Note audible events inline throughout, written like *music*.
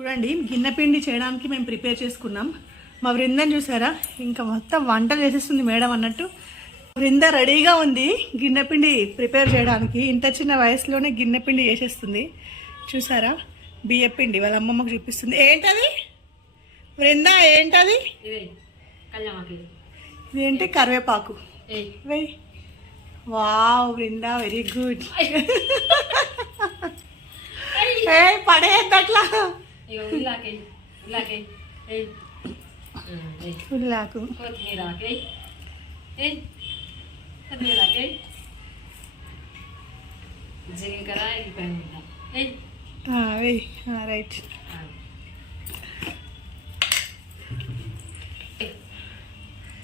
చూడండి గిన్నె పిండి చేయడానికి మేము ప్రిపేర్ చేసుకున్నాం. మా బృందం చూసారా? ఇంకా మొత్తం వంటలు చేసేస్తుంది మేడం అన్నట్టు. బృంద రెడీగా ఉంది గిన్నె పిండి ప్రిపేర్ చేయడానికి. ఇంత చిన్న వయసులోనే గిన్నె పిండి చేసేస్తుంది. చూసారా? బియ్య పిండి వాళ్ళ అమ్మమ్మకు చూపిస్తుంది. ఏంటది? బృంద ఏంటది? ఇదేంటి? కరివేపాకు. వెయ్ వావ్ బృంద వెరీ గుడ్. ఏ పడేయద్దు అట్లా ఇగో ఇలాకే ఇలాకే ఏయ్ ఏయ్ ఉల్లాకు కొత్తిమీర ఆకే ఏయ్ కొత్తిమీర ఆకే జీలకర్ర ఎగిపోయింది ఏయ్ వెయ్ రైట్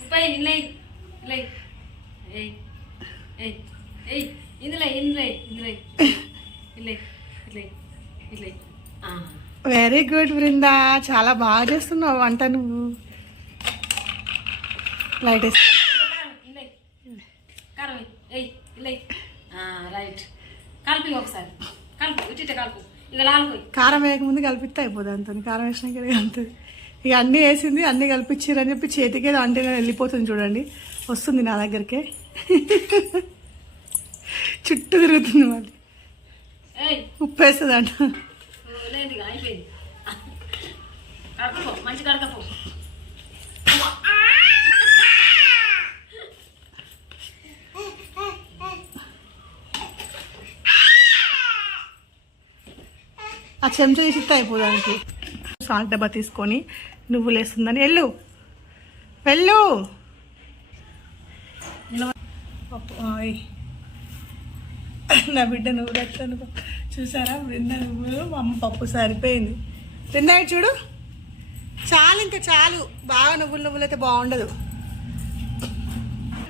ఉపాయ్ ఇందులో ఇలా ఏయ్ ఏయ్ ఏయ్ ఇందులో ఇందులో ఇందులో ఇలా ఇలా ఇలా వెరీ గుడ్ బృందా చాలా బాగా చేస్తున్నావు వంట నువ్వు. లైట్ కారం వేయకముందు కలిపిస్తే అయిపోతుంది అంత కారం వేసినాక అంతుంది ఇక అన్నీ వేసింది అన్నీ కలిపించారని చెప్పి చేతికి ఏదో అంటే వెళ్ళిపోతుంది చూడండి. వస్తుంది నా దగ్గరికే. *laughs* చుట్టూ తిరుగుతుంది మళ్ళీ. ఉప్పు వేస్తుంది అంట లేదు అయిపోయింది. కడకపో మంచి కడకపో ఆ చెంచా చేసి అయిపోదానికి సాల్ట్ డబ్బా తీసుకొని నువ్వులు వేస్తుందని వెళ్ళు. వెళ్ళు. పప్పు, నా బిడ్డ నువ్వు ఎత్తాను చూసారా? బృంద నువ్వు అమ్మ పప్పు సరిపోయింది. బృంద చూడు. చాలు ఇంకా చాలు. బాగా నువ్వులు నువ్వులు అయితే బాగుండదు.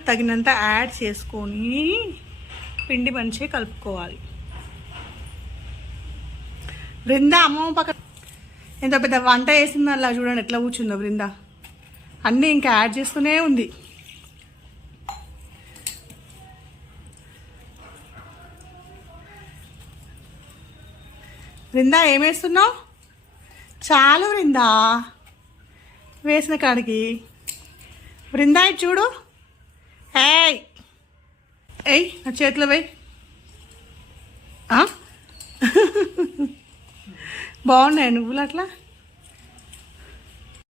తగినంత యాడ్ చేసుకొని పిండి మంచిగా కలుపుకోవాలి. బృంద అమ్మమ్మ పక్క ఎంత పెద్ద వంట వేసింది అలా చూడండి ఎట్లా కూర్చుందో బృంద. అన్నీ ఇంకా యాడ్ చేస్తూనే ఉంది. బృందా ఏం వేస్తున్నావు? చాలు బృందా వేసిన కాడికి. బృందా చూడు. ఏయ్! ఏయ్ నా చేతిలో వేయి. *laughs* బాగున్నాయి నువ్వులు అట్లా?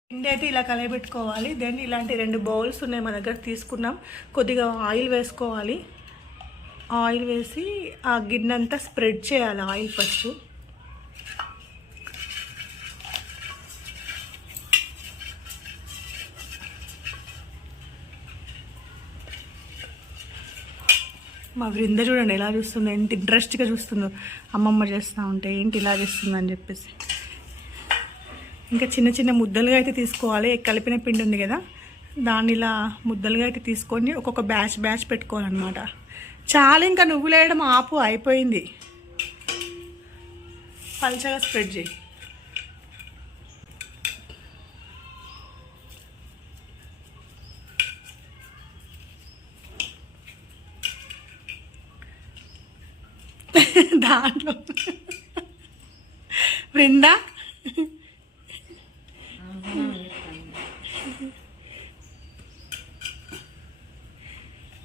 పిండి అయితే ఇలా కలయబెట్టుకోవాలి దెన్ ఇలాంటి రెండు బౌల్స్ ఉన్నాయి మా దగ్గర తీసుకున్నాం. కొద్దిగా ఆయిల్ వేసుకోవాలి. ఆయిల్ వేసి ఆ గిన్నె అంతా స్ప్రెడ్ చేయాలి ఆయిల్ ఫస్ట్. మా వృంద చూడండి ఎలా చూస్తుందో ఎంత ఇంట్రెస్ట్గా చూస్తుందో. అమ్మమ్మ చేస్తూ ఉంటే ఏంటి ఇలా చేస్తుంది అని చెప్పేసి. ఇంకా చిన్న చిన్న ముద్దలుగా అయితే తీసుకోవాలి. కలిపిన పిండి ఉంది కదా దాన్ని ఇలా ముద్దలుగా అయితే తీసుకొని ఒక్కొక్క బ్యాచ్ బ్యాచ్ పెట్టుకోవాలన్నమాట. చాలా ఇంకా నువ్వులు వేయడం ఆపు అయిపోయింది. పల్చగా స్ప్రెడ్ చేయి. దాంట్లో. బృంద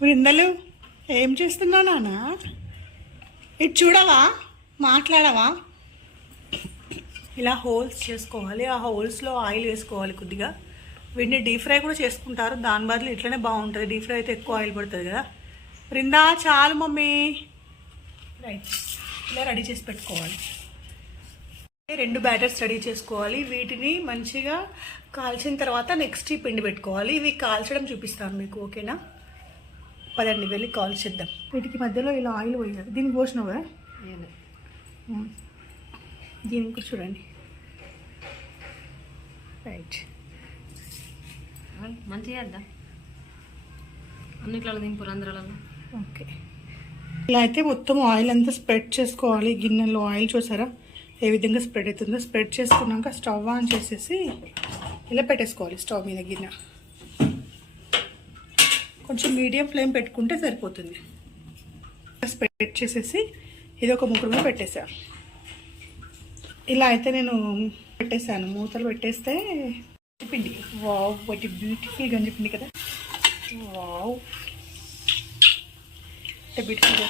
బృందలు ఏం చేస్తున్నావు నాన్న ఇటు చూడవా? మాట్లాడవా? ఇలా హోల్స్ చేసుకోవాలి ఆ హోల్స్లో ఆయిల్ వేసుకోవాలి కొద్దిగా. వీటిని డీప్ ఫ్రై కూడా చేసుకుంటారు దాని బదులు ఇట్లనే బాగుంటుంది. డీప్ ఫ్రై అయితే ఎక్కువ ఆయిల్ పడుతుంది కదా. బృందా చాలు మమ్మీ. రైట్. ఇలా రెడీ చేసి పెట్టుకోవాలి. రెండు బ్యాటర్స్ రెడీ చేసుకోవాలి. వీటిని మంచిగా కాల్చిన తర్వాత నెక్స్ట్ ఈ పిండి పెట్టుకోవాలి. ఇవి కాల్చడం చూపిస్తాను మీకు ఓకేనా పదండి వెళ్ళి కాల్చేద్దాం. వీటికి మధ్యలో ఇలా ఆయిల్ పోయాలి. దీనికి పోసినావు. దీనికి కూడా చూడండి. రైట్ మంచిగా అన్నిట్లో దింపు రంధ్రాలలో ఓకే ఇలా అయితే మొత్తం ఆయిల్ అంతా స్ప్రెడ్ చేసుకోవాలి. గిన్నెలో ఆయిల్ చూసారా? ఏ విధంగా స్ప్రెడ్ అవుతుందో స్ప్రెడ్ చేసుకున్నాక స్టవ్ ఆన్ చేసేసి ఇలా పెట్టేసుకోవాలి స్టవ్ మీద గిన్నె. కొంచెం మీడియం ఫ్లేమ్ పెట్టుకుంటే సరిపోతుంది. స్ప్రెడ్ చేసేసి ఇది ఒక ముగ్గురు మీద ఇలా అయితే నేను పెట్టేసాను మూతలు పెట్టేస్తే పిండి. వావ్ వాటి బ్యూటిఫుల్ గంజి పిండి కదా. వావ్. బ్యూటిఫుల్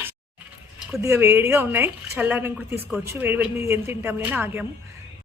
కొద్దిగా వేడిగా ఉన్నాయి. చల్లారని కూడా తీసుకోవచ్చు. వేడి వేడి మీద ఏం తింటాం లేని ఆగాము.